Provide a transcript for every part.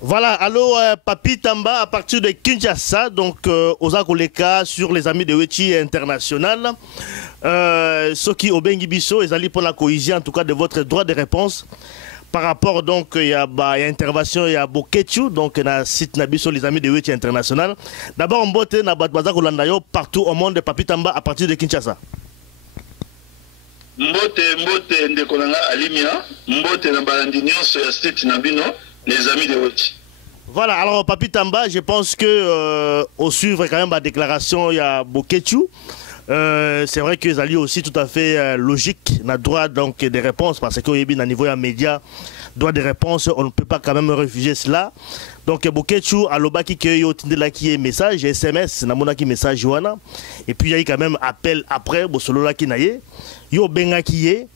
Voilà, allô Papi Tamba à partir de Kinshasa, donc aux Akoleka sur les amis de Wechi International. Ce qui au Bengibiso, ils allaient pour la cohésion en tout cas de votre droit de réponse. Par rapport donc il y a intervention il y a Bokechu donc na site Nabiso les amis de Wechi International. D'abord on botte na Batbaza Kolandayo partout au monde de Papi Tamba à partir de Kinshasa. Mbote ndekolanga alimia, mbote na balandinyo sur le site Nabino, les amis de Wechi. Voilà, alors Papi Tamba, je pense que au suivre quand même la déclaration il y a Bokechu. C'est vrai que Zali aussi tout à fait logique, n'a droit donc des réponses parce qu'au niveau des médias, droit des réponses, on ne peut pas quand même refuser cela. Donc Bokechu alobaki que yo tindela qui est message SMS na mona ki message wana et puis il y a eu quand même appel après bo solo la ki naye yo benga qui est.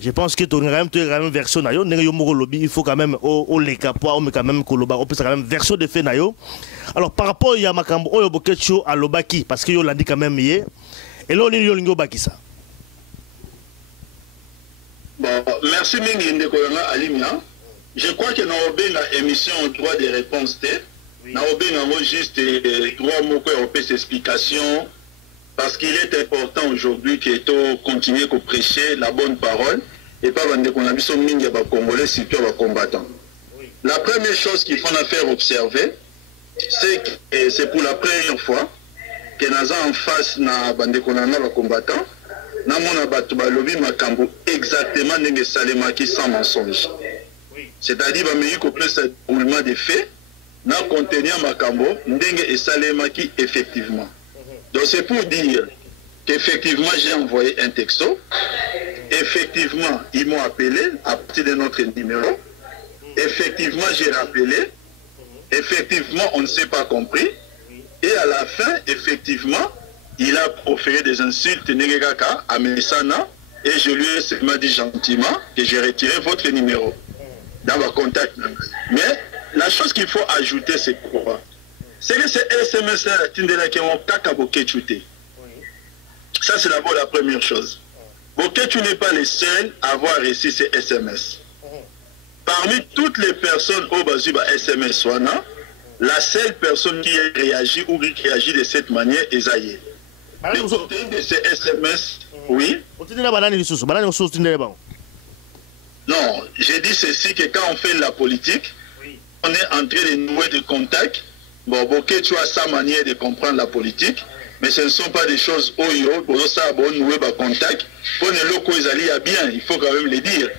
Je pense que tu as une version nayo nenga yo moko lobby il faut quand même au leka po mais quand même koloba on peut quand même version de fait nayo. Alors par rapport ya makambo oyo Bokechu alobaki parce que yo l'a dit quand même hier. Et là, on est au Bakissa. Bon, merci Mingi Ndekolanga Alimia. Je crois que nous avons une émission droit de réponse. Nous avons juste trois mots pour ces explications. Parce qu'il est important aujourd'hui que tu continues à prêcher la bonne parole. Et pas qu'on a vu son Mingi Congolais, surtout les combattants. La première chose qu'il faut faire observer, c'est que c'est pour la première fois que nous sommes en face na bande konana ba combattant na mona batu ba lobi makambo exactement ndenge salemaki sans mensonge. C'est-à-dire ba meyi ko plus roulement de faits na contenir makambo ndenge salemaki effectivement. Donc c'est pour dire qu'effectivement j'ai envoyé un texto. Effectivement, ils m'ont appelé à partir de notre numéro. Effectivement, j'ai rappelé. Effectivement, on ne s'est pas compris. Et à la fin, effectivement, il a proféré des insultes Negegaka à Messana et je lui ai seulement dit gentiment que j'ai retiré votre numéro dans ma contact. Mais la chose qu'il faut ajouter, c'est quoi? C'est que ces SMS-là, qui ont Bokechu. Ça, c'est d'abord la première chose. Bokechu n'est pas le seul à avoir reçu ces SMS. Parmi toutes les personnes au Bazuba SMS, la seule personne qui a réagi ou qui réagit de cette manière est Zaye. Le contenu de ces SMS, oui. Non, j'ai dit ceci que quand on fait la politique, on est en train de nouer des contacts. Bon, tu as sa manière de comprendre la politique, mais ce ne sont pas des choses oyo, pour ça, bon, nouer des contacts. Pour les locaux, ils allaient bien, il faut quand même le dire.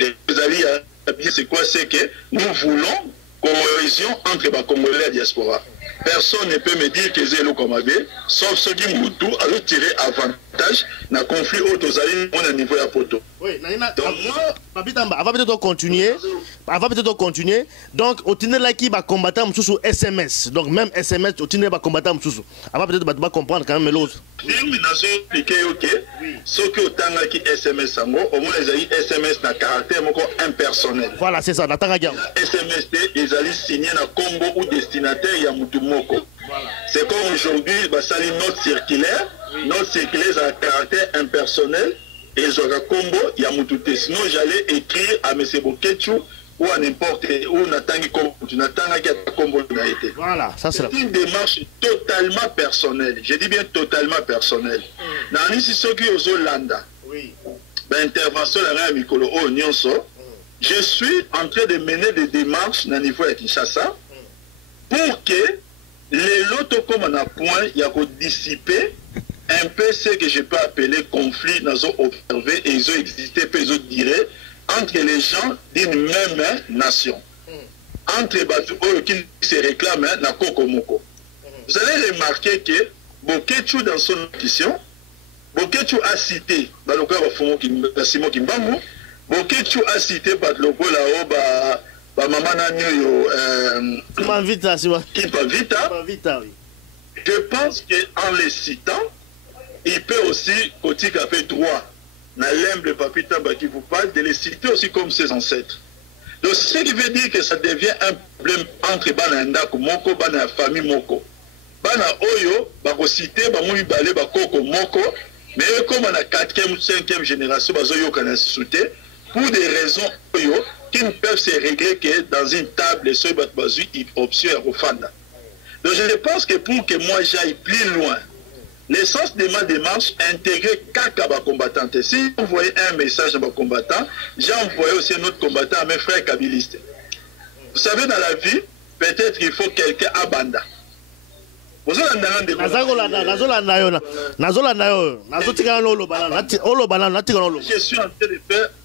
Et ils allaient bien, c'est quoi? C'est que nous voulons cohésion entre les Congolais et la diaspora. Personne ne peut me dire que c'est le Komabé, sauf ceux qui Moutou a tiré avantage dans le conflit autosaline au niveau de la poto. Oui, donc moi, avant peut-être continuer, donc au tine là qui va combattre sous SMS, donc même SMS au tine va combattre sous. Avant peut-être va comprendre quand même l'autre. Oui, nous avons expliqué ok. Ceux qui ont qui SMS au moins les SMS n'a caractère impersonnel. Voilà, c'est ça, la tanga. SMS ils allaient signer un combo ou destinataire ya Moutou Moko. C'est comme aujourd'hui, sali note circulaire a caractère impersonnel et ils auront combo ya Moutou. Sinon j'allais écrire à M. Bokechu ou à n'importe où Natangi combo, Natangi qui a combo n'a été. Voilà, ça c'est une démarche totalement personnelle. Je dis bien totalement personnelle. Dans les ceux qui aux Hollanda, intervention la Mikolo au Nyonso, je suis en train de mener des démarches au niveau de Kinshasa pour que les lotos comme on a point, il y a dissiper un peu ce que je peux appeler conflit dans observé et ils ont existé, puis ils ont dirait entre les gens d'une même nation. Entre les qui se réclament na Kokomoko. Vous allez remarquer que Bokechu dans son question, Bokechu a cité Simon Kimbangu, Bokechu a cité Badloko là-haut, Maman Nanyo, Vita. Je pense qu'en les citant, il peut aussi, côté fait droit, dans l'hymne Papi Tamba qui vous parle, de les citer aussi comme ses ancêtres. Donc, ce qui veut dire que ça devient un problème entre Bana Ndako Moko, Bana famille Moko. Bana Oyo, Bako cité, Bamou Balé, Bakoko Moko, mais comme on a 4e ou 5e génération, Bazoyo Kana Souté, pour des raisons Oyo, qui ne peuvent se régler que dans une table sur une option à Rofanda. Donc je pense que pour que moi j'aille plus loin, l'essence de ma démarche est intégrer Kaka combattant. Si vous voyez un message à combattant, j'ai envoyé aussi un autre combattant à mes frères kabylistes. Vous savez, dans la vie, peut-être qu'il faut quelqu'un à Banda. Je suis en train de faire,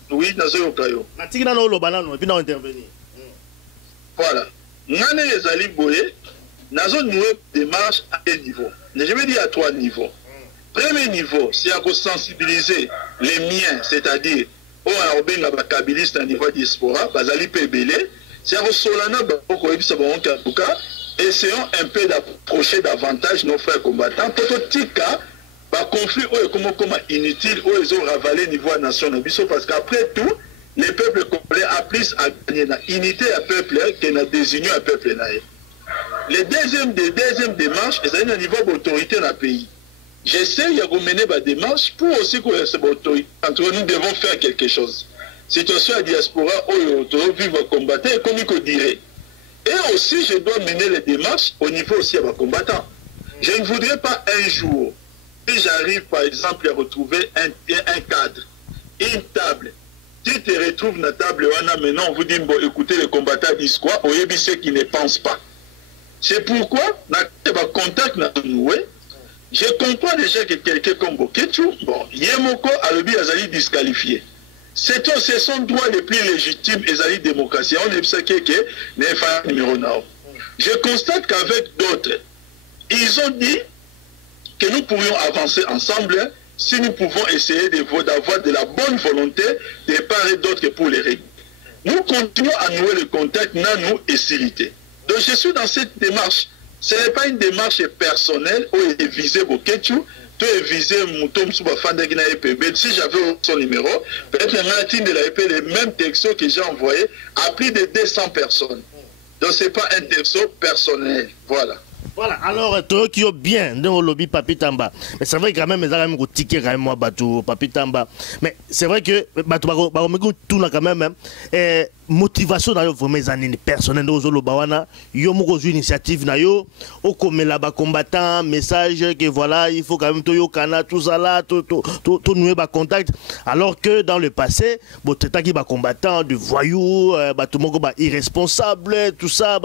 oui, dans un okayo. Voilà. Nane ezali boye, nazo noué démarche à un niveau. Je vais dire à 3 niveaux. Premier niveau, c'est à sensibiliser les miens, c'est-à-dire au Arobenga bakabiliste à niveau diaspora, bazali pebele, c'est à solana bako ebisa bango en tout cas. Essayons un peu d'approcher davantage nos frères combattants. Tototika, bah conflit comment inutile, ils ont ravalé niveau national. Parce qu'après tout, les peuples congolais a plus à gagner la unité à peuple que na désigné à peuple. Les deuxième démarche, ils ont un niveau d'autorité dans le pays. J'essaie de mener ma démarche pour aussi que cette autorité. Entre nous devons faire quelque chose. Situation à diaspora, où vivre combattre, comme il dirait. Et aussi, je dois mener les démarches au niveau aussi à ma combattant. Je ne voudrais pas un jour, si j'arrive par exemple à retrouver un cadre, une table, tu te retrouves dans la table, maintenant on vous dit, bon, écoutez, les combattants disent quoi, au yébi ceux qui ne pensent pas. C'est pourquoi, dans le contact, je comprends déjà que quelqu'un comme Boketu, bon, Yemoko Alobi Azali disqualifié. Ce sont les droits les plus légitimes et la démocratie. On est ce que n'est pas numéro 9. Je constate qu'avec d'autres, ils ont dit que nous pourrions avancer ensemble si nous pouvons essayer d'avoir de la bonne volonté de part et d'autre pour les régler. Nous continuons à nouer le contact, nous et Sirité. Donc je suis dans cette démarche. Ce n'est pas une démarche personnelle où il est visé Boketu. Tu es visé Moutom Soubafanda qui n'a EPB. Si j'avais son numéro, peut-être que de la EP, les mêmes textos que j'ai envoyés à plus de 200 personnes. Donc ce n'est pas un texto personnel. Voilà. Voilà, alors, toi qui es bien dans le lobby Papi Tamba. Mais c'est vrai que quand même, ils ont un ticket quand même, moi, Papi Tamba. Mais c'est vrai que, tout là quand même, motivation dans mes années personnelles dans le bawana, yo moko initiative na yo, au comme là-bas combattant, message que voilà, il faut quand même tout yo kana, tout ça là, tout nouer bas contact. Alors que dans le passé, bon, t'es qui bas combattant, de voyous, tout le monde irresponsable, tout ça,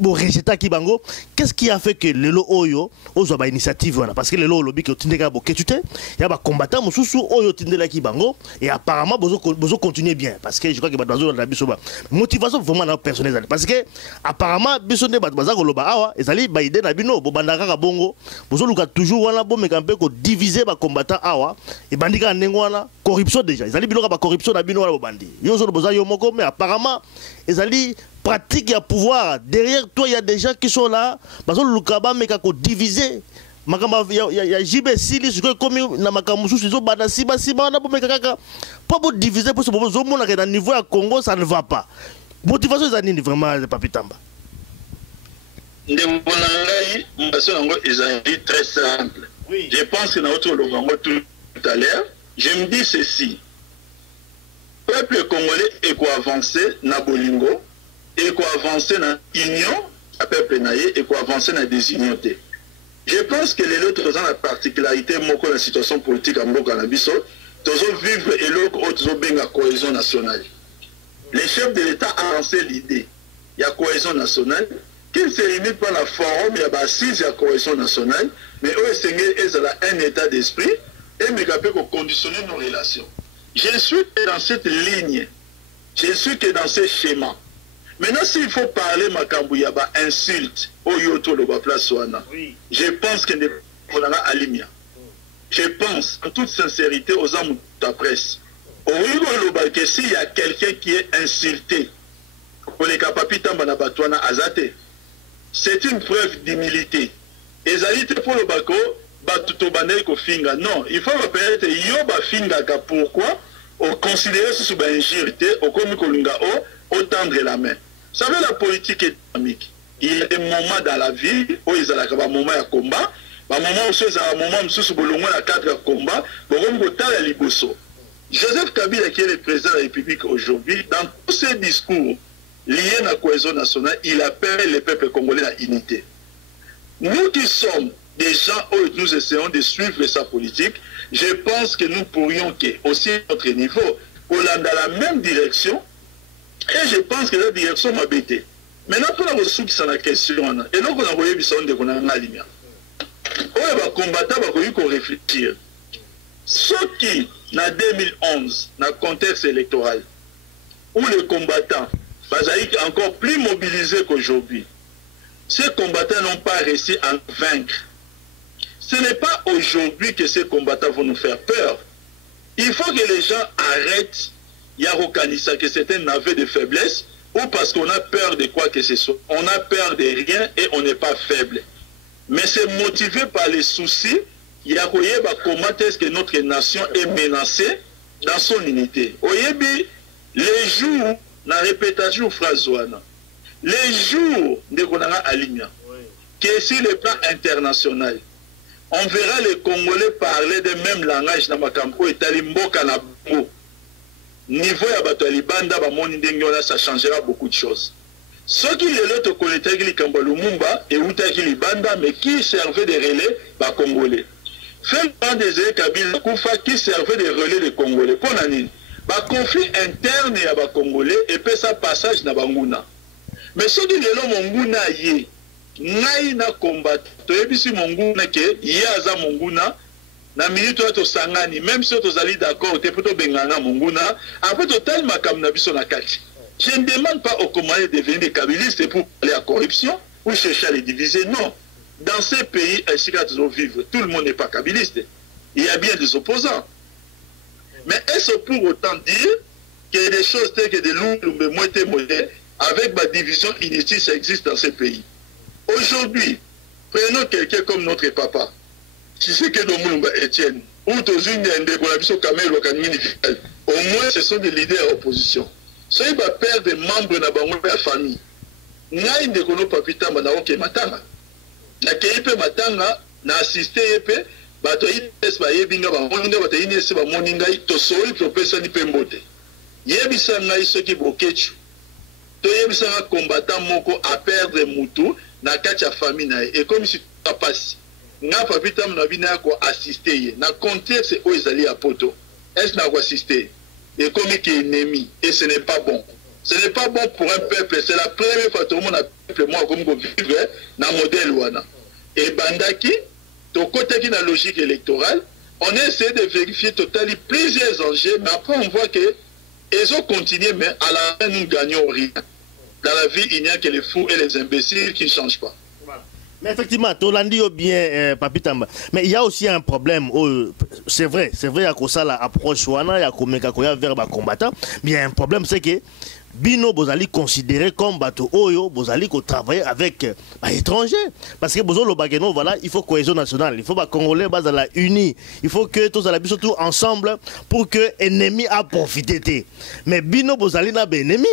bon, rejeté qui bango. Qu'est-ce qui a fait que le lo oyo, ozo ba initiative voilà, parce que le lo lobby que tindeka bo ketute, il y a ba combattant mususu oyo tindela ki bango et apparemment bozo continuer bien parce que je crois que ba dans la biso ba motivation vraiment na personnel parce que apparemment biso ne ba baza ko loba awa ezali ba idée na bino bo bandaka ka bongo bozo luka toujours wana bo mekampe ko diviser ba combattant awa et bandika ndengo wana corruption déjà ezali bino ka ba corruption na bino wana bo bandi yo zo boza yo moko mais apparemment ezali pratique et pouvoir. Derrière toi, il y a des gens qui sont là. Parce que le Lukaba, mais qu'on diviser. Il y a JB Sili, ce que comme na makamusu, ils ont bada siba, on a pour mekaka. Pas pour diviser, pour ce moment, au niveau à Congo, ça ne va pas. Motivation, c'est vraiment Papi Tamba. C'est très simple. Oui. Je pense que dans notre Lobango tout à l'heure, je me dis ceci. Le peuple congolais est quoi avancer na Bolingo. Et qu'on avance dans l'union, à peuple naïe, et qu'on avance dans la désignoté. Je pense que les autres ont la particularité, de la situation politique en Bokanabissot, tous vivre et l'autre, ils ont bien la cohésion nationale. Les chefs de l'État ont lancé l'idée, il y a cohésion nationale, qu'ils se limitent par la forum, il y a assise la cohésion nationale, mais eux, ils ont un état d'esprit, et ils ont conditionner nos relations. Je suis dans cette ligne, je suis que dans ce schéma. Maintenant, s'il faut parler Makambouyaba, insulte, au Yoto, le place Wana, je pense que on a Alimia. Je pense, en toute sincérité, aux hommes de la presse, au Yoto, que s'il y a quelqu'un qui est insulté, pour les capapitans Banabatouana Azate, c'est une preuve d'humilité. Et Zalite pour le Bako, Batutobanel Kofinga. Non, il faut peut-être Yoba Finga. Pourquoi? On considère ce sous injurité, au Komikolunga, au tendre la main. Vous savez, la politique économique, il y a des moments dans la vie où il y a des moments de combat, des moments où il y a des moments où il y a 4 combats, des moments où il y a des Joseph Kabila, qui est le président de la République aujourd'hui, dans tous ses discours liés à la cohésion nationale, il appelle le peuple congolais à l'unité. Nous qui sommes des gens où nous essayons de suivre sa politique, je pense que nous pourrions aussi à notre niveau, pour aller dans la même direction, et je pense que la direction m'a bêté. Maintenant, pour la ressource qui sont la question, et donc on a envoyé des sondes de qu'on a en lumière. On va combattre, on va réfléchir. Ceux qui, en 2011, dans le contexte électoral, où les combattants sont encore plus mobilisés qu'aujourd'hui, ces combattants n'ont pas réussi à vaincre. Ce n'est pas aujourd'hui que ces combattants vont nous faire peur. Il faut que les gens arrêtent Yarokanisa, que c'est un aveu de faiblesse, ou parce qu'on a peur de quoi que ce soit. On a peur de rien et on n'est pas faible. Mais c'est motivé par les soucis. Yakoyeba, comment est-ce que notre nation est menacée dans son unité. Oyebi, les jours, la répétition phrase, les jours de Konanga Alimia, que sur le plan international, on verra les Congolais parler de même langage dans Makampo et Talimboka na Bongo. Niveau ya bato libanda ba moni ndengona, ça changera beaucoup de choses. Ceux qui les autres connaissaient qui Kamba Lumumba et Outaki Libanda, mais qui servaient de relais ba Congolais. Fait pas des Kabila Koufa qui servait de relais des Congolais. Pour l'année, ba conflit interne ya ba Congolais et puis ça passage na Banguna. Mais ceux qui les Monguna yé, ngai na combat, to ebisi Monguna ke yaza Monguna. Na minute to sangani, même si tu es d'accord, tu es plutôt bengana monguna, après total makam na biso na kati. Je ne demande pas aux Congolais de devenir des kabylistes pour aller à la corruption ou chercher à les diviser. Non. Dans ces pays, ainsi qu'ils vivent, tout le monde n'est pas kabyliste. Il y a bien des opposants. Mais est-ce pour autant dire qu'il y a des choses telles que des loups, avec ma division inutile, ça existe dans ces pays. Aujourd'hui, prenons quelqu'un comme notre papa. Si c'est que nous sommes Étienne, ou au moins ce sont des leaders opposition. Ceux qui perdre des membres de la famille. Ngai de kono papita manaoke matanga. Na keipe matanga na assister epe bato ines ba yebinga ba moninga bato ines ba moninga to soi propesa ni pembote. Yebisa ngai soki bokechu. To yebisa combattant moko a perdre mutu na kati ya famille na et comme si ça passe. Na papita na bina ko assister na contexte o ezali a poto. Est-ce na ko assister et comme qui est ennemi et ce n'est pas bon. Ce n'est pas bon pour un peuple. C'est la première fois que tout le monde a peuple moi comme vivre dans le modèle wana. Et bandaki, de côté qui est la logique électorale, on a essayé de vérifier totalement plusieurs enjeux, mais après on voit que ils ont continué, mais à la fin nous ne gagnons rien. Dans la vie, il n'y a que les fous et les imbéciles qui ne changent pas. Mais effectivement, tu l'as dit bien, Papi Tamba. Mais il y a aussi un problème. C'est vrai, il y a que ça l'approche, il y a que vers les combattants. Mais il y a un problème, c'est que Bino Bozali considéré comme bateau Oyo, Bozali ko travailler avec étrangers. Parce que Bozolo Bageno, voilà, il faut cohésion nationale, il faut que Congolais bazala unis, il faut que tous la biso tout ensemble pour que l'ennemi a profité. Mais Bino Bozali n'a pas ennemi.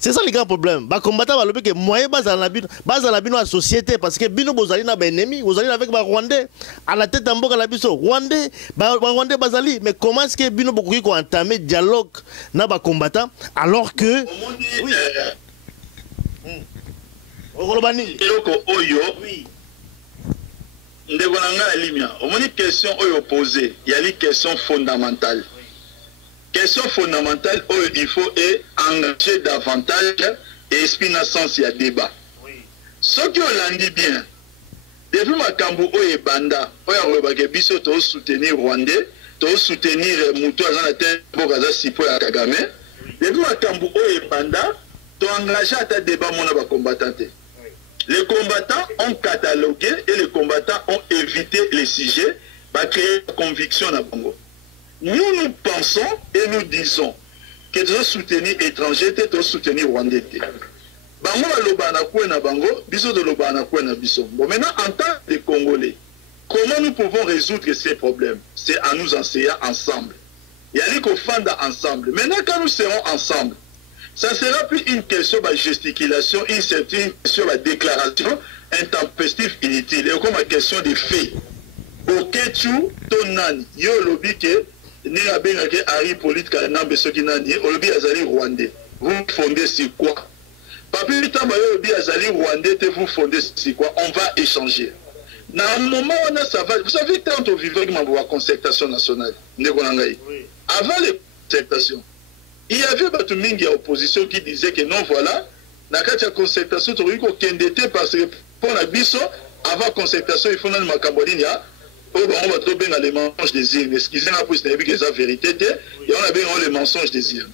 C'est ça le grand problème. Ba combattant va le que moyen bazala bino à société parce que Bino Bozali n'a pas ennemi, Bozali avec ba Rwandais à la tête d'amboka la biso Rwandais, ba Rwandais bazali. Mais comment est-ce que Bino Bokoki ko entamer dialogue na ba combattant alors que oui. Oui. Ndegonanga Limia, on a une question posée, il y a une question fondamentale. Question fondamentale où il faut engager davantage et esprit dans sens il y a débat. Ce qui on dit bien, depuis Makambo et Banda, on a soutenir Rwandais, soutenir Moutou à la tête pour Sipo et Kagame. Depuis Makambo et Banda, on a engagé à ta débat mon combattant. Les combattants ont catalogué et les combattants ont évité les sujets pour créer une conviction dans Bongo. Nous pensons et nous disons que nous soutenir étrangers, nous soutenir Rwandais. Bango aloba na kwe na bango, biso de loba na kwe na biso. Bon, maintenant, en tant que Congolais, comment nous pouvons résoudre ces problèmes? C'est à nous enseigner ensemble. Il y a les confondre ensemble. Maintenant, quand nous serons ensemble, ça ne sera plus une question de gesticulation, une certaine question de déclaration intempestive inutile. Et comme une question de faits. Au Kéchou, Tonan, yo lobby que ni abengaki Harry Polite Kanambe soki nani olobi azali rwandais. Vous fondez sur quoi? Papi Tamba olobi azali rwandais te vous fondez sur quoi? On va échanger. Dans un moment on a ça va. Vous savez quand on vivait avec ma concertation nationale, avant les concertations, il y avait Batumingi à opposition qui disait que non voilà, dans la concertation tu aurais qu'au parce que pour la biso avant concertation il faut dans ma Cambodinia. On va trouver dans les mensonges des îles. Excusez-moi pour ce n'est que la vérité. Et on a bien les mensonges des îles.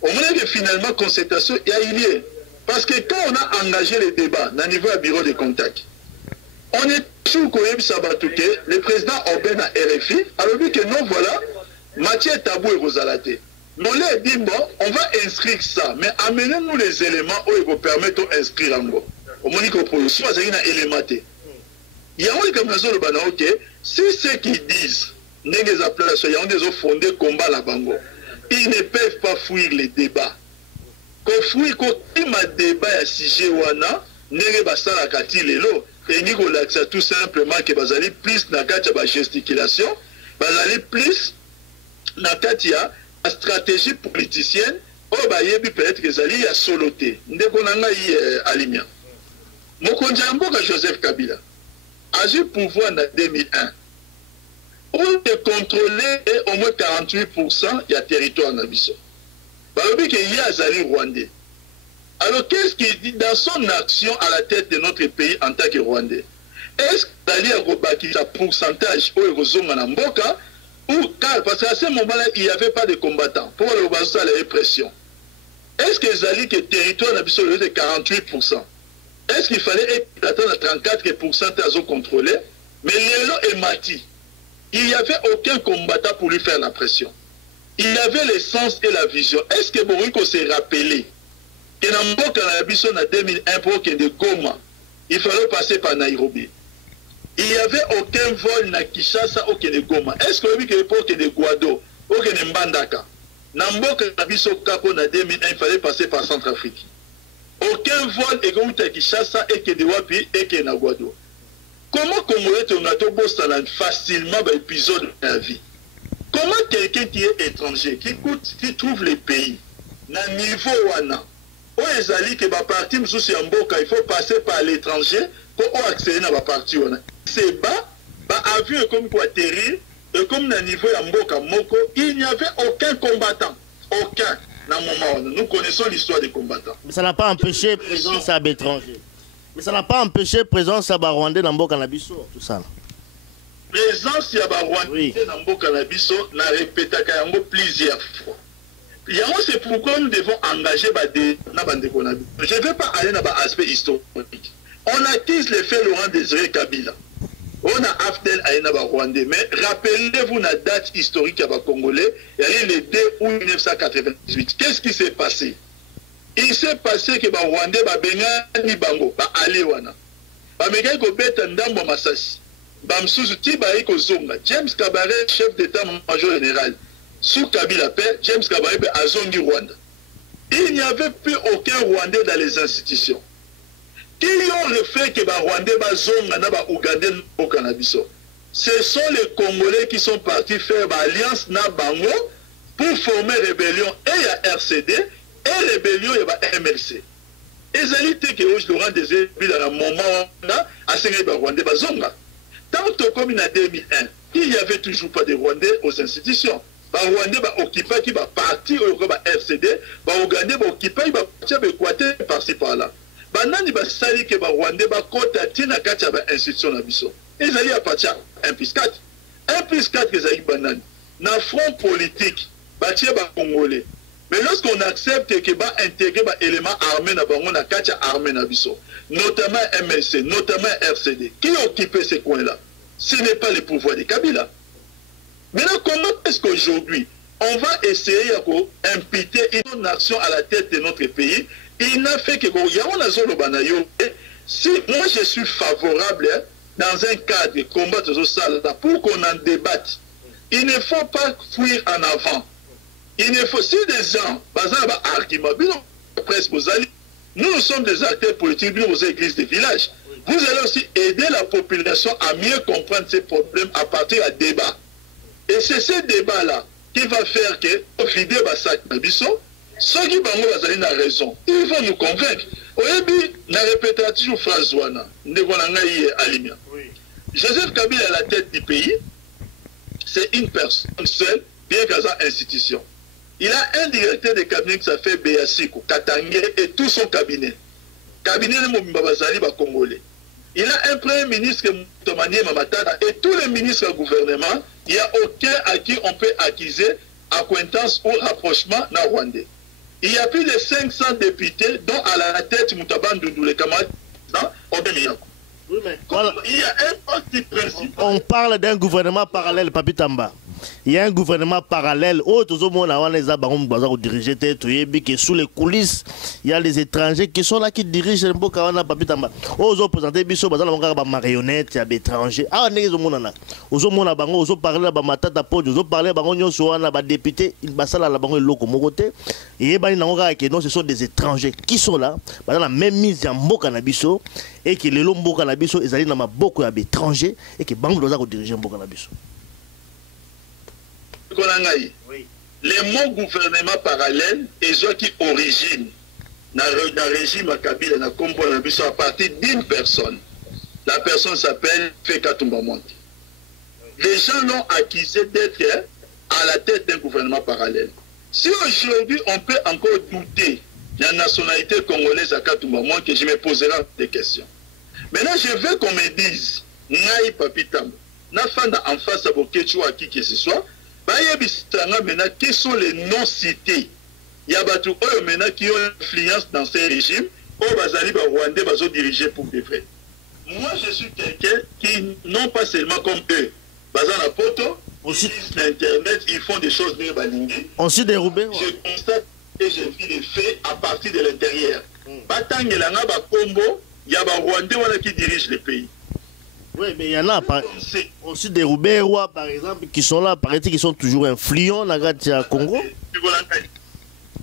Au moment que finalement, concertation, il y a lié. Parce que quand on a engagé les débats dans le niveau du bureau de contact, on est toujours Koyeb Sabatouké, le président Oben à RFI, alors dit que non, voilà, matière tabou et rosalate. On leur dit, bon, on va inscrire ça, mais amenez-nous les éléments où ils vont permettre d'inscrire en gros. Au moment que l'opposition, c'est un élément. Il y a un comme ça, si ceux qui disent, il y a des fondés combat la bango, ils ne peuvent pas fuir les débats. Quand fuir, quand il y a débat à sujet wana, n'est pas ça la kati lelo, et ni ko l'accès tout simplement que bazali plus na kati ba gesticulation, bazali plus na kati ya stratégie politicienne, o ba yebi peut-être que zali ya soloté. Ndeko nanga yi alimia. Mokonzi mboka Joseph Kabila a eu pouvoir en 2001. Où de contrôler au moins 48% du territoire Nabiso. Balobi que y a Zali Rwandais. Alors qu'est-ce qu'il dit dans son action à la tête de notre pays en tant que Rwandais? Est-ce que Zali a rebâti sa pourcentage pour les Mboka ou car parce qu'à ce moment-là il n'y avait pas de combattants pour le basa la répression. Est-ce que Zali que territoire Nabiso de 48%? Est-ce qu'il fallait attendre à 34% à contrôler? Mais Lélo et Mati, il n'y avait aucun combattant pour lui faire la pression. Il avait le sens et la vision. Est-ce que Boriko s'est rappelé que dans le Canabison en 2001 pour que de Goma, il fallait passer par Nairobi? Il n'y avait aucun vol na Kinshasa au Goma. Est-ce que pour que de Guado, au Mbandaka, dans le Canabison Capo en 2001, il fallait passer par Centrafrique? Aucun vol est comme Kinshasa et que de Wapi et que Naguado. Comment Congolais on facilement un épisode de la vie? Comment quelqu'un qui est étranger, qui trouve les pays, dans le niveau wana, où les alliés qui va partir, il faut passer par l'étranger pour accéder à la partie wana. C'est bas, avion comme quoi atterrir, et comme dans le niveau Mboka Moko, il n'y avait aucun combattant. Aucun. Dans le moment, nous connaissons l'histoire des combattants. Mais ça n'a pas empêché présence à l'étranger. Mais ça n'a pas empêché présence à Rwandais dans le Canabiso, tout ça. Présence à Rwandais dans le Canabiso, n'a répété plusieurs fois. C'est pourquoi nous devons engager des Canabiso. Je ne vais pas aller dans l'aspect historique. On accuse les faits Laurent Désiré Kabila. On a Afdel Aïna Rwandais. Mais rappelez-vous la date historique à Congolais, il y a le 2 août 1998. Qu'est-ce qui s'est passé? Il s'est passé que les Rwandais ni bango, allé wana. Bameka ko beta ndambo masasi. Bamsuzu tibaï ko zonga. James Kabaré, chef d'état-major général. Sous Kabila Père, James Kabaré a zongi Rwanda. Il n'y avait plus aucun Rwandais dans les institutions. Qui ont le fait que les Rwandais zonga na ba Ougandais au Canabiso? Ce sont les Congolais qui sont partis faire alliance na bango pour former rébellion et à RCD. Et rébellion et la MLC. Et les que Laurent Désiré dans le moment où on a signé les Rwandais bazonga. Tant comme en 2001, il n'y avait toujours pas de Rwandais aux institutions. Les Rwandais occupés qui va partir au RCD, les Ougandais occupés qui va partir Équateur par-ci par-là. Banani ba sali que les Rwandais va kota tina kacha ba institution na biso. Ils allaient à partir 1+4. 1+4 que zaïk banani. Dans le front politique, bâtir ba Congolais. Mais lorsqu'on accepte que va intégrer les éléments armés dans la kacha armée nabiso, notamment MLC, notamment RCD, qui occupait ces coins-là? Ce n'est pas le pouvoir de Kabila. Maintenant, comment est-ce qu'aujourd'hui, on va essayer d'imputer une action à la tête de notre pays? Il n'a fait que si moi je suis favorable dans un cadre de combat de social pour qu'on en débatte, il ne faut pas fuir en avant. Il ne faut, si des gens, nous sommes des acteurs politiques, nous sommes églises de village. Vous allez aussi aider la population à mieux comprendre ces problèmes à partir d'un débat. Et c'est ce débat-là qui va faire que vider basak na biso ceux qui bango bazali na raison ils vont nous convaincre oyebi na répéter toujours phrase wana ndeko na ngai Alimia. Joseph Kabila à la tête du pays, c'est une personne seule bien qu'à sa institution. Il a un directeur de cabinet qui s'appelle Béasiko Katangé et tout son cabinet de Mobimba Bazali ba Congolais. Il a un premier ministre Tomanie Mamatana et tous les ministres du gouvernement, il n'y a aucun à qui on peut accuser acquaintance ou rapprochement na Rwandais. Il y a plus de 500 députés dont à la tête Moutaban Doudou, les camarades au Bémiako. Oui, mais voilà. Il y a un parti principal. On parle d'un gouvernement parallèle, Papi Tamba. Il y a un gouvernement parallèle. Sous les coulisses, il y a les étrangers qui sont là qui dirigent le Bokawana Papi Tamba. Aux opposants, Bisso, marionnettes, il y a des étrangers. Ah, on est aux Monana. Aux Mona Bango, aux parlé à Matata Pod, aux parlé à Bango, Soana, député, il basala la Bango, Loko Mogote. Et non, ce sont des étrangers qui sont là, dans la même mise en Bokanabiso, et qui les Lombo Canabiso, ils allaient dans ma beaucoup d'étrangers, et qui Bango doit diriger Bokanabiso. Oui. Les mots gouvernement parallèle et ceux qui origine dans le régime à Kabila na Kombo na biso à partir d'une personne. La personne s'appelle Feka Tumbamonte. Les gens l'ont accusé d'être à la tête d'un gouvernement parallèle. Si aujourd'hui on peut encore douter de la nationalité congolaise à Katumbamonte, que je me poserai des questions. Maintenant je veux qu'on me dise Ngai Papi Tamba, na fanda en face à Bokechu à qui que ce soit. Maintenant, quels sont les noms cités? Il y a des gens qui ont influence dans ces régimes, ou bazali ba Rwandais bazo diriger pour de vrai. Moi, je suis quelqu'un qui, non pas seulement comme eux, bazan la poto, ils utilisent l'internet, ils font des choses bien balinguées. On s'est dérobé. Je constate et je vis les faits à partir de l'intérieur. Batangelanga ba Kombo, il y a des Rwandais qui dirigent le pays. Oui, mais il y en a aussi des Roubaix-Rois, par exemple, qui sont là, paraît-il, qui sont toujours influents dans le Congo.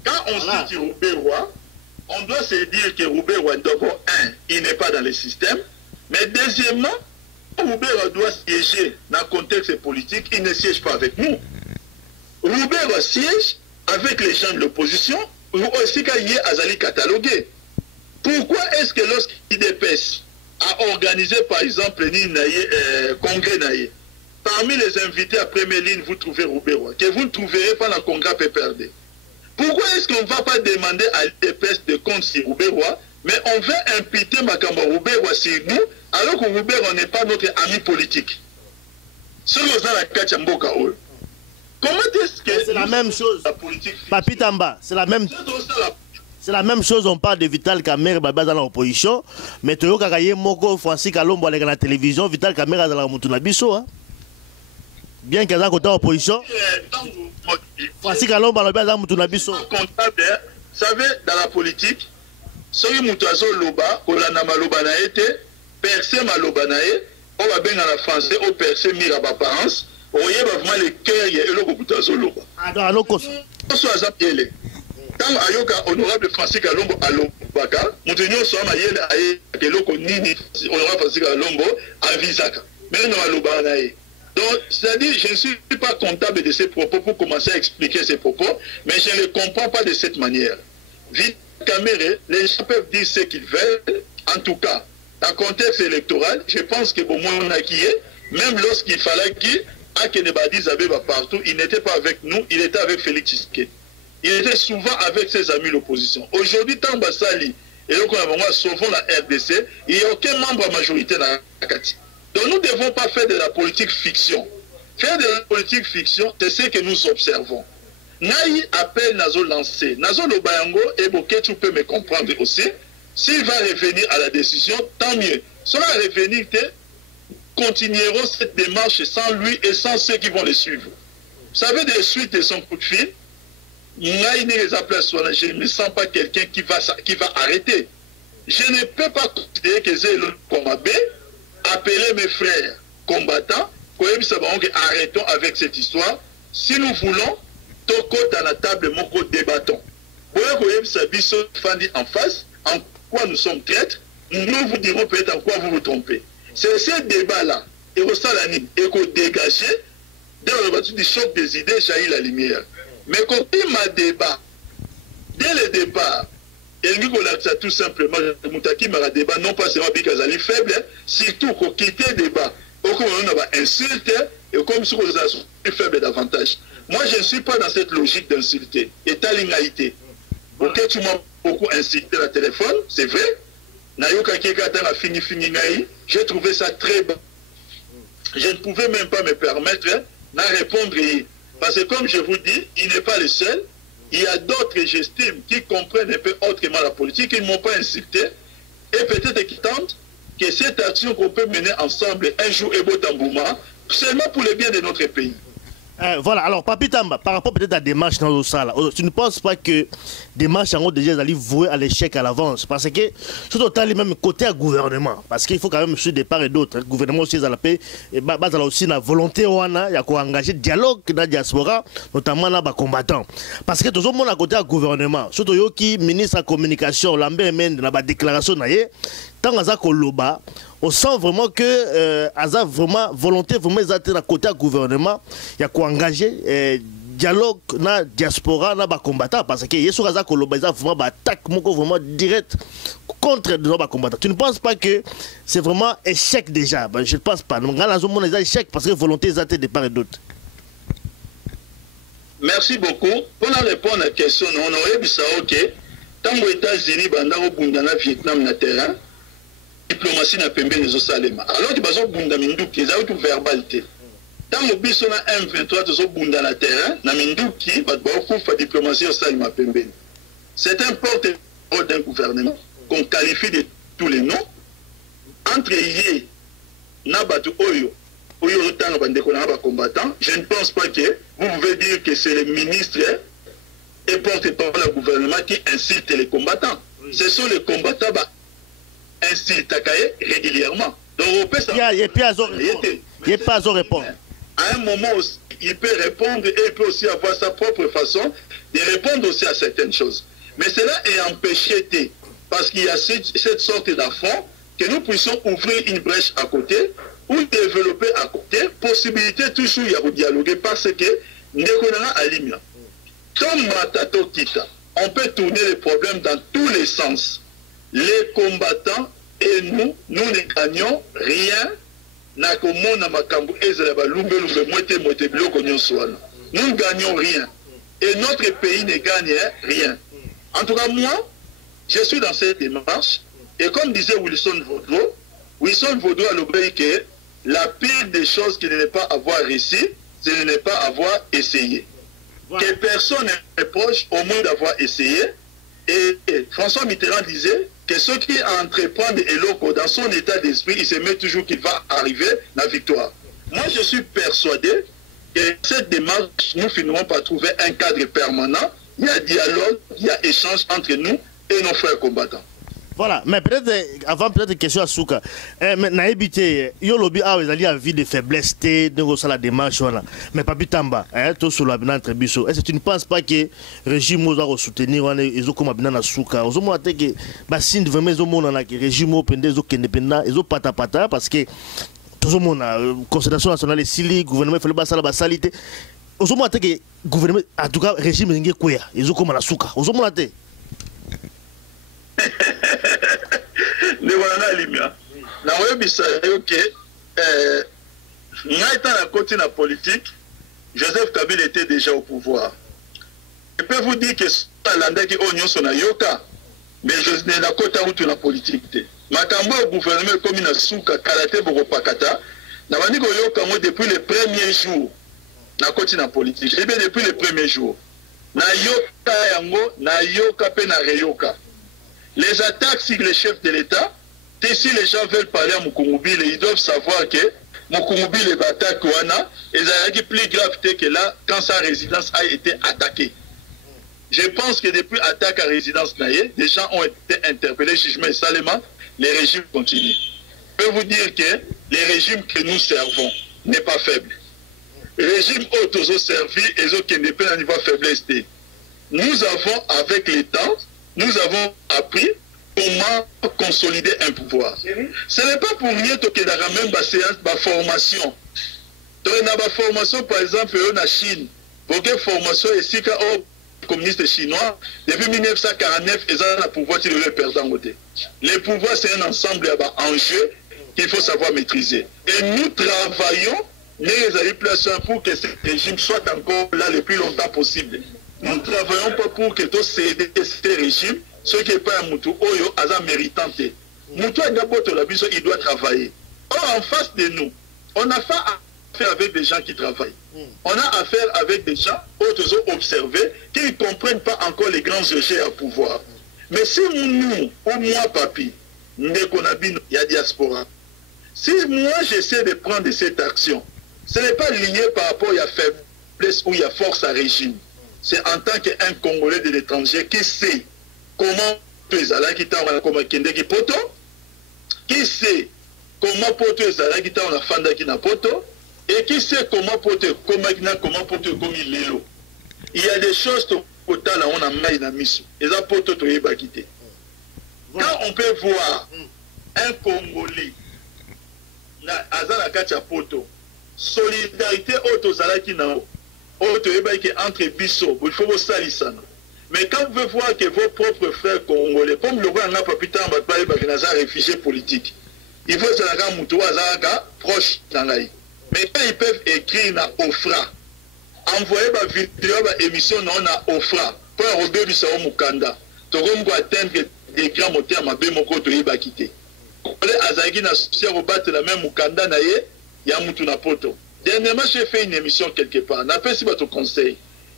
Quand on dit Roubaix-Roi, on doit se dire que Roubaix-Roi, d'abord, il n'est pas dans le système. Mais deuxièmement, Roubaix-Roi doit siéger dans le contexte politique, il ne siège pas avec nous. Roubaix-Roi siège avec les gens de l'opposition, ou aussi qu'il y ait Azali catalogué. Pourquoi est-ce que lorsqu'il dépêche à organiser par exemple congrès naïe. Parmi les invités à première ligne, vous trouvez Roubaix-Roi, que vous ne trouverez pas dans le congrès PPRD. Pourquoi est-ce qu'on ne va pas demander à l'EPS de compte sur Roubaix-Roi, mais on veut imputer Makamba Roubaix-Roi sur nous, alors que Roubaix-Roi n'est pas notre ami politique? Comment est-ce que c'est la même chose, la politique Papi Tamba, c'est la même. C'est la même chose, on parle de Vital Kamerhe dans l'opposition, mais tu as vu Moko Francis Kalombo à la télévision, Vital Kamerhe dans la Moutunabiso. Bien qu'il y ait côté opposition, Francis Kalombo à la Moutunabiso. Vous savez, dans la politique, si vous avez loba, kolana maloba na été, percé maloba na été, on va bien en français, on percé mira apparence, on y a vraiment le cœur et le gouvernement loba. Ah non, tant ayoka honorable Francis Kalombo alobaka mutenyo so amayele aye keloko nini honorable Francis Kalombo avisaka mais non alobaka nae. Donc c'est-à-dire je ne suis pas comptable de ces propos pour commencer à expliquer ces propos, mais je ne les comprends pas de cette manière. Vite Kamerhe, les gens peuvent dire ce qu'ils veulent. En tout cas, dans le contexte électoral, je pense que bon on a qui est, même lorsqu'il fallait qu'il Akenebadi Zabeba partout, il n'était pas avec nous, il était avec Félix Tshisekedi. Il était souvent avec ses amis de l'opposition. Aujourd'hui, Tamba Sali et donc sauvons la RDC, il n'y a aucun membre majoritaire dans la Kati. Donc nous ne devons pas faire de la politique fiction. Faire de la politique fiction, c'est ce que nous observons. Naï appelle Nazo lancé. Nazo Lobayango et Boké, tu peux me comprendre aussi. S'il va revenir à la décision, tant mieux. Cela revenir, continueront cette démarche sans lui et sans ceux qui vont le suivre. Vous savez, des suites de son coup de fil, je ne me sens pas quelqu'un qui va arrêter. Je ne peux pas considérer que j'ai le combat, appeler mes frères combattants, arrêtons avec cette histoire. Si nous voulons, toko dans la table, moko débattons. En face, en quoi nous sommes traîtres, nous vous dirons peut-être en quoi vous vous trompez. C'est ce débat-là, et qu'on dégager, Dans le choc des idées, jaillit la lumière. Mais quand il m'a débat, dès le départ, il dit que tout simplement, Moutaki m'a débat, non pas seulement Bikazali faible, surtout qu'on quitte le débat. Au coup, on a insulté, et comme si on a plus faible davantage. Moi, je ne suis pas dans cette logique d'insulter. Et ta l'ingalité. Ok, tu m'as beaucoup insulté à téléphone, c'est vrai. Nayoka Kekata a fini, j'ai trouvé ça très bon. Je ne pouvais même pas me permettre de répondre. Parce que comme je vous dis, il n'est pas le seul. Il y a d'autres, j'estime, qui comprennent un peu autrement la politique, qui ne m'ont pas insulté. Et peut-être qui tentent que cette action qu'on peut mener ensemble un jour est beau tambouma, seulement pour le bien de notre pays. Voilà, alors Papi Tamba, par rapport peut-être à des marches dans le salle, tu ne penses pas que des marches en haut déjà allaient vouer à l'échec à l'avance? Parce que surtout dans les mêmes côtés à gouvernement, parce qu'il faut quand même suivre des parts et d'autres. Le gouvernement aussi à la paix, et aussi la volonté il y a quoi engager dialogue dans la diaspora, notamment dans les combattants. Parce que tout le monde à côté à gouvernement, surtout yo qui ministre de la communication, Lambert Mende dans la déclaration tant à Koloba, on sent vraiment que Aza vraiment volonté vraiment à côté du gouvernement, il y a quoi engager dialogue na diaspora na ba combattant parce que yeso Aza Koloba ils ont vraiment attaque moko vraiment direct contre nos combattants. Tu ne penses pas que c'est vraiment échec déjà? Je ne pense pas. Donc là on a échec parce que volonté ils ont de part et d'autre. Merci beaucoup. Pour répondre à la question, on aurait dit ça OK. Tant aux États-Unis banda au Bundana Vietnam na terrain diplomatie na pembe les Salema. Alors que bazo bunda minduki ezali tout verbalité. Tant au biso na M23 tozo bunda na terrain na minduki ba kufa diplomatie au Salema pembe. C'est un porte-parole d'un gouvernement qu'on qualifie de tous les noms entre yé na batu oyo tanga bandeko na ba combattant. Je ne pense pas que vous pouvez dire que c'est le ministre et porte-parole du gouvernement qui incite les combattants. Ce sont les combattants qui incitent régulièrement. Donc, on peut il n'y a pas à répondre. À un moment, il peut répondre et il peut aussi avoir sa propre façon de répondre aussi à certaines choses. Mais cela est empêché parce qu'il y a cette sorte d'enfant que nous puissions ouvrir une brèche à côté ou développer à côté, possibilité toujours de dialoguer parce que nous avons à l'imia. Comme Matato Kita, on peut tourner les problèmes dans tous les sens. Les combattants et nous ne gagnons rien. Nous ne gagnons rien. Et notre pays ne gagne rien. En tout cas, moi, je suis dans cette démarche. Et comme disait Wilson Vaudreau a l'obéi que la pire des choses qui n'est pas avoir réussi, c'est de ne pas avoir essayé. Voilà. Que personne ne reproche au moins d'avoir essayé. Et François Mitterrand disait que ceux qui entreprennent Eloko dans son état d'esprit, il se met toujours qu'il va arriver la victoire. Moi, je suis persuadé que cette démarche, nous finirons par trouver un cadre permanent. Il y a dialogue, il y a échange entre nous et nos frères combattants. Voilà, mais peut-être, avant peut-être question à Souka, mais naïbité, yo lobby a les avis de faiblesse, de la démarche, mais Papi Tamba, tout sur la binane Trebiso, est-ce que tu ne penses pas que le régime doit soutenir les autres comme binane Souka, aux hommes que bassine vraiment les hommes le régime au pendé, les autres indépendants, les autres pata parce que tout le monde a concertation nationale, les Sili, gouvernement, il faut le basser la basalité, aux hommes que gouvernement, en tout cas, régime n'est quoi, les autres comme la Souka, aux hommes ne voilà limia na webisa que n'a étant à côté de la politique, Joseph Kabila était déjà au pouvoir. Je peux vous dire que Talanda qui oignon son ayoka, mais je n'ai la côte à route la politique. Makambo au gouvernement comme une souka karaté boropakata, n'a pas dit que moi depuis les premiers jours na côté de la politique. Eh bien depuis les premiers jours, na yoka yango na yoka pe na reyoka. Les attaques sur les chefs de l'État, si les gens veulent parler à Moukoumobile, ils doivent savoir que Moukoumobile est attaqué, et ça a plus grave que là, quand sa résidence a été attaquée. Je pense que depuis l'attaque à résidence Naye, des gens ont été interpellés, jugement et salement, les régimes continuent. Je peux vous dire que les régimes que nous servons n'est pas faible. Les régimes auto-servis et ceux qui n'est pas à niveau faiblesse. Nous avons, avec les temps, nous avons appris comment consolider un pouvoir. Ce n'est pas pour rien que dans la même séance de formation. Donc, il y a une formation, par exemple, en Chine. Pour que formation ici, aux communistes chinois, depuis 1949, ils ont le pouvoir de le perdre. Le pouvoir, c'est un ensemble d'enjeux qu'il faut savoir maîtriser. Et nous travaillons, les alliés pour que ce régime soit encore là le plus longtemps possible. Nous ne travaillons pas pour que tout céder ce régime, ce qui n'est pas un moutou, oyo, aza méritante. Moutou, il doit travailler. Or, en face de nous, on n'a pas affaire avec des gens qui travaillent. On a affaire avec des gens, autres ont observé, qui ne comprennent pas encore les grands enjeux à pouvoir. Mais si nous, ou moi, papi, il y a diaspora. Si moi, j'essaie de prendre cette action, ce n'est pas lié par rapport à la faiblesse ou à la force à régime. C'est en tant qu'un Congolais de l'étranger qui sait comment qui sait comment poto ezala qui ta on a fanda qui na poto et qui sait comment poto comment poto comme il est. Il y a des choses au là on a maï na miso et ça poto to yeba quitter. Quand on peut voir un Congolais na azala kacha poto solidarité auto zala qui na auto yeba qui entre biso il faut salisana. Mais quand vous voyez que vos propres frères congolais, comme le roi n'a pas pu t'en battre, il y a un réfugié politique. Il faut que ça soit proche d'Angaï. Mais quand ils peuvent écrire na Ofra, envoyer ma vidéo, ma émission na Ofra, pour enrober du Sao Mukanda, tu vas atteindre des grands moteurs, ma bémoko, tu vas quitter. Les Azaki na associé au battre la même Mukanda, il y a Moutou na poto. Dernièrement, j'ai fait une émission quelque part. N'a pas si votre conseil.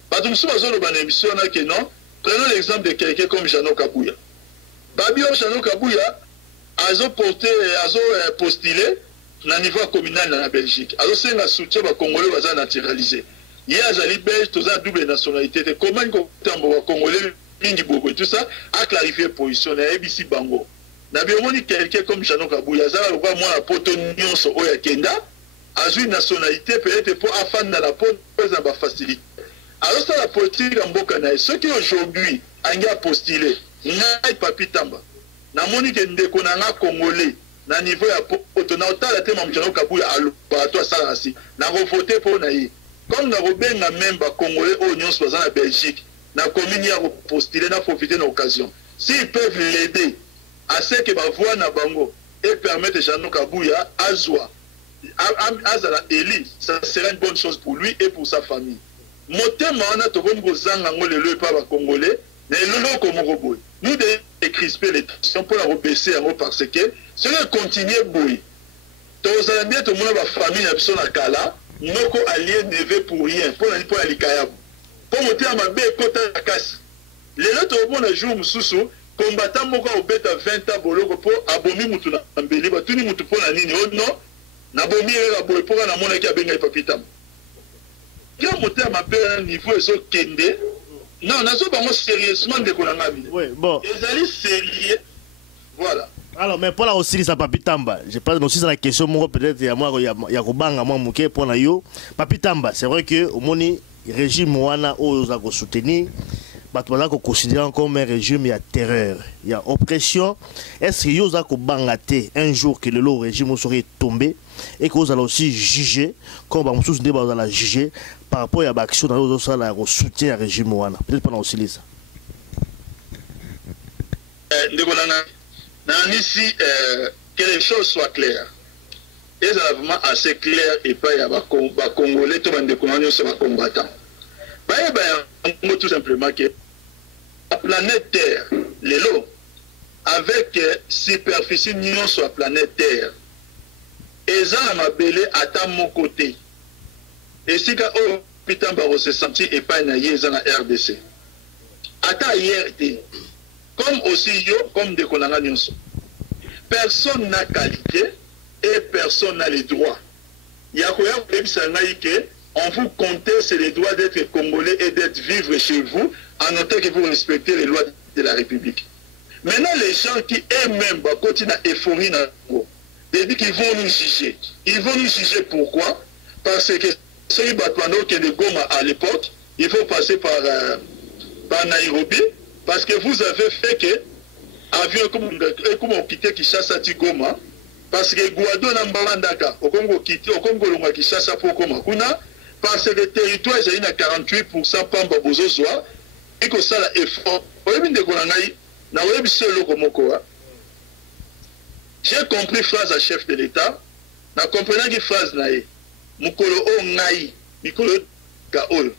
Parce que nous sommes dans une émission que non. Prenons l'exemple de quelqu'un comme Jeannot Kabouya. Babio Jeannot Kabouya a postulé au niveau communal dans la Belgique. Alors c'est un soutien aux Congolais qui sont naturalisés. Il y a des Belges, tous ont double nationalité. Comment les Congolais, tout ça, a clarifié la position. Il y a ABC Bango. Nabiomoni quelqu'un comme Jeannot Kabouya, ça va moi la potonion sur Oyakenda, a une nationalité peut-être pour afin dans la porte, ça va faciliter. Alors ça la politique en Bokanaï, ceux qui aujourd'hui ont postulé, n'a papi tamba, n'a monique ndeko na Congolais, na niveau ya poto na otala te mamjano Kabouya alubato ça ainsi, n'a voté pour naï. Comme na robenga même ba Congolais au Union soit en Belgique, na commune ya postuler na profiter de l'occasion. S'ils peuvent l'aider à ce que ba voix na bango et permettre Jeannot Kabouya azwa azala éli, ça serait une bonne chose pour lui et pour sa famille. Motema wana tokombo zanga ngole le pa ba congolais na lolo comme roboy nous de crisper les tensions pour la rebaisser parce que si on continue boy tous allons bien tout le monde ba famille na biso na kala noko allié neve pour rien pour la pour alikaya pour motema mabe kota la casse les autres au bon jour mususu combattant moko obeta 20 ans boloko pour abomi mutu na mbeli ba tuni mutu pour la nini oh non na bomi la boy pour na mona ki abenga papita. Quand monter à ma belle niveau et so kende non n'a pas sérieusement de konangami oui bon ils allaient sérieux voilà alors mais pour la aussi ça papi tamba je parle aussi dans la question moi peut-être il y a moi il y a kobanga moi muke pour na yo papi tamba c'est vrai que au moni régime wana oza ko soutenir batwana ko considérer comme un régime il y a terreur il y a oppression est-ce que yoza ko bangaté un jour que le régime serait tombé et que vous allez aussi juger comme on tous débat dans la juger par rapport à l'action dans le soutien au régime wana peut-être pendant aussi ça ici que les choses soient claires et ça vraiment assez clair et pas il y a ba congolais tout bande konanyo sur combattant tout simplement que la planète Terre l'élo avec superficie union sur la planète Terre et ça m'a belé à ta mon côté et si quand on putain va se sentir et pas na yé na RDC à ta IRT comme aussi yo comme des konanga nyonso personne n'a qualité et personne n'a les droits il y a quoi on vous comptez c'est les droits d'être congolais et d'être vivre chez vous en notant que vous respectez les lois de la République. Maintenant les gens qui eux-mêmes continuent à euphorie ils disent qu'ils vont nous juger. Ils vont nous juger pourquoi? Parce que ceux qui de Goma à l'époque, il faut passer par Nairobi, parce que vous avez fait que avion comme on quittait Kinshasa à Goma, parce que Guado na Mbandaka au Congo kiti au Congo longa Kinshasa pour koma kuna parce que le territoire est à 48% pamba bozozwa et que ça la effort oyebi ndeko na ngai na oyebi selo komoko j'ai compris phrase à chef de l'État na comprenant qui phrase na ye mukolo o ngai mikolo ka oyo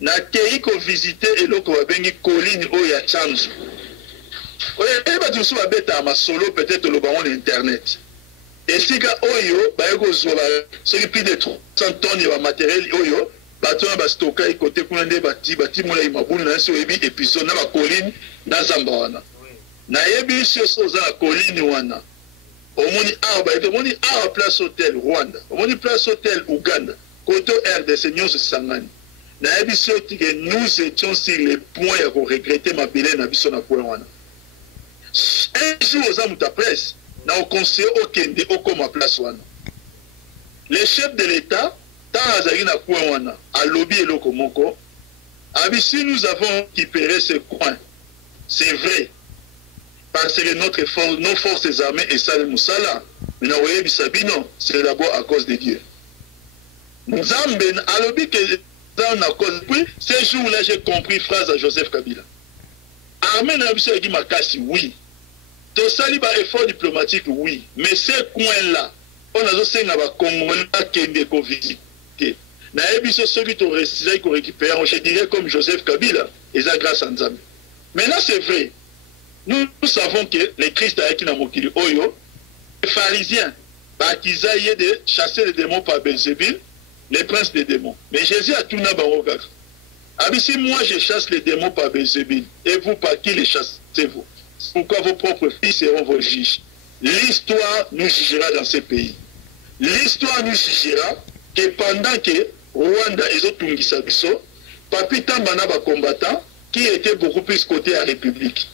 na kei ko visiter eloko babengi colline o ya Chanzu oye ba tusu ba beta ma solo peut-être le baron internet et si ka oyo ba yeko zoba ce qui plus de 300 tonnes de matériel oyo bato ba stocka e côté kuna nde bati mola imabulu na so ebi épisode na ba colline na zamba wana na yebi so za la colline wana omoni arba et omoni arba place hôtel Rwanda omoni place hôtel Uganda côté RDC nyonso sangani na yebi so que nous étions sur le point ya ko regretter ma belé na biso na point wana un jour aux amis de la presse na au conseil au Kende au comme place wana le chef de l'État dans azali na point wana a lobby et lokomoko abi si nous avons récupéré ce coin c'est vrai parce que nos forces armées et ça le Moussala mais na oyebi sabino c'est d'abord à cause de Dieu Nzambe a lobby que dans à cause puis ce jour-là j'ai compris phrase à Joseph Kabila armée na biso qui makasi oui to sali ba effort diplomatique oui mais ce coin là on a aussi na ba Congolais kende ko visiter na ebiso soki to réciter ko récupérer je dirais comme Joseph Kabila et ça grâce à Nzambe maintenant c'est vrai nous savons que les Christ a qui na mokili oyo les pharisiens ba kizaye de chasser les démons par Belzébul les princes des démons mais Jésus a tout na bango kaka abi si moi je chasse les démons par Belzébul et vous par qui les chassez-vous? Pourquoi vos propres fils seront vos juges? L'histoire nous jugera dans ce pays. L'histoire nous jugera que pendant que Rwanda et Zotungisa Biso, Papi Tambana va combattant qui était beaucoup plus côté à la République.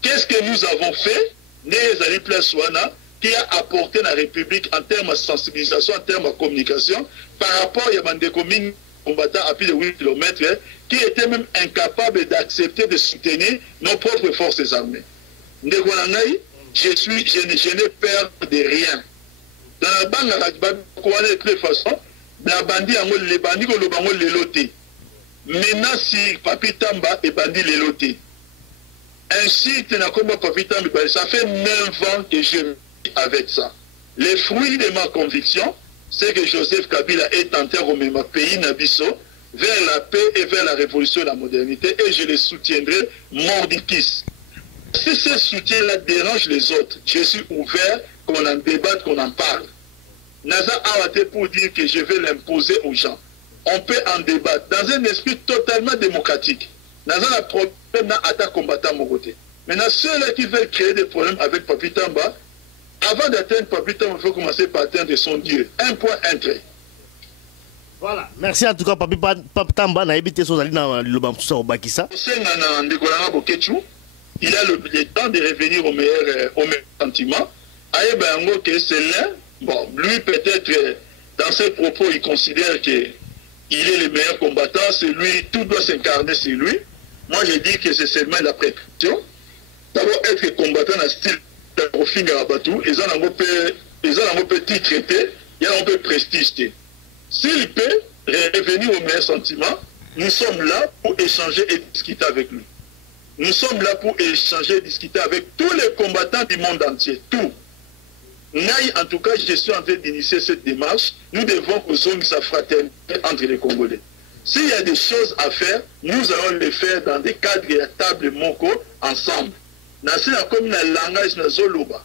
Qu'est-ce que nous avons fait? Nézali Plaswana qui a apporté la République en termes de sensibilisation, en termes de communication, par rapport à Yamande Komine combattant à plus de 8 km, qui étaient même incapables d'accepter de soutenir nos propres forces armées. Je n'ai peur de rien. Dans la banque, de toute façon, la bandit les bandits le loté. Maintenant, si Papi Tamba est bandit les loté. Ainsi, Papi Tamba, ça fait 9 ans que je vis avec ça. Les fruits de ma conviction, c'est que Joseph Kabila est tenté de remettre mon pays Nabiso vers la paix et vers la révolution et la modernité, et je les soutiendrai mordicus. Si ce soutien-là dérange les autres, je suis ouvert qu'on en débatte, qu'on en parle. Naza Awate pour dire que je vais l'imposer aux gens. On peut en débattre dans un esprit totalement démocratique. Naza a problème à ta combattant mon côté. Maintenant, ceux-là qui veulent créer des problèmes avec Papi Tamba, avant d'atteindre Papi Tamba, il faut commencer par atteindre son Dieu. Un point, un trait. Voilà. Merci en tout cas, Papi Tamba. On a évité son ali dans le Bamsousa au Bakissa. Il a le temps de revenir au meilleur sentiment. Aïe, que c'est l'un. Bon, lui, peut-être, dans ses propos, il considère qu'il est le meilleur combattant. C'est lui, tout doit s'incarner sur lui. Moi, je dis que c'est seulement la prétention. D'abord, être combattant dans le style de Finga Abatou, ils ont un petit traité, il y a un peu prestige. S'il peut revenir au meilleur sentiment, nous sommes là pour échanger et discuter avec lui. Nous sommes là pour échanger et discuter avec tous les combattants du monde entier. Tout. En tout cas, je suis en train d'initier cette démarche. Nous devons que sa fraternité entre les Congolais. S'il y a des choses à faire, nous allons les faire dans des cadres et table Moko ensemble. Nasi na comme na langage na Zoloba,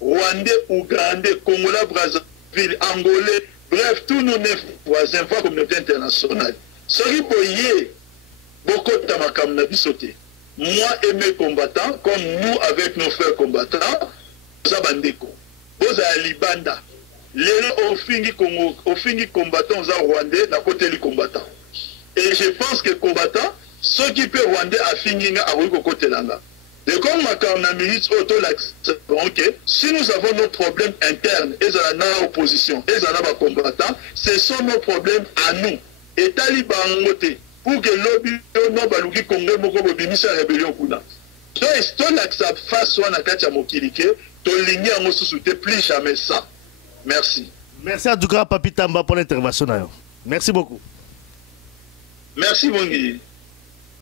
Rwandais, Ougandais, Congolais, Brazzaville, Angolais, bref, tous nos 9 voisins, la communauté internationale. Sori boye, beaucoup de tamakam na bisoté. Moi et mes combattants, comme nous avec nos frères combattants, Zabandeko, Boza Libanda, les Ofingi combattants Rwandais, d'un côté les combattants. Et je pense que combattants, ceux qui peuvent Rwandais à Finginga à Ruko côté là. Et comme ma ministre si nous avons nos problèmes internes, et dans la opposition, et dans la combattant, ce sont nos problèmes à nous. Et Taliban pour que l'objet non Congo Moko Bimisa rébellion kuna. Donc, si on accepte face à Nakacha Mokilike, tolingi yango susu te, plus jamais ça. Merci. Merci en tout cas Papi Tamba pour l'intervention. Merci beaucoup. Merci Mongi.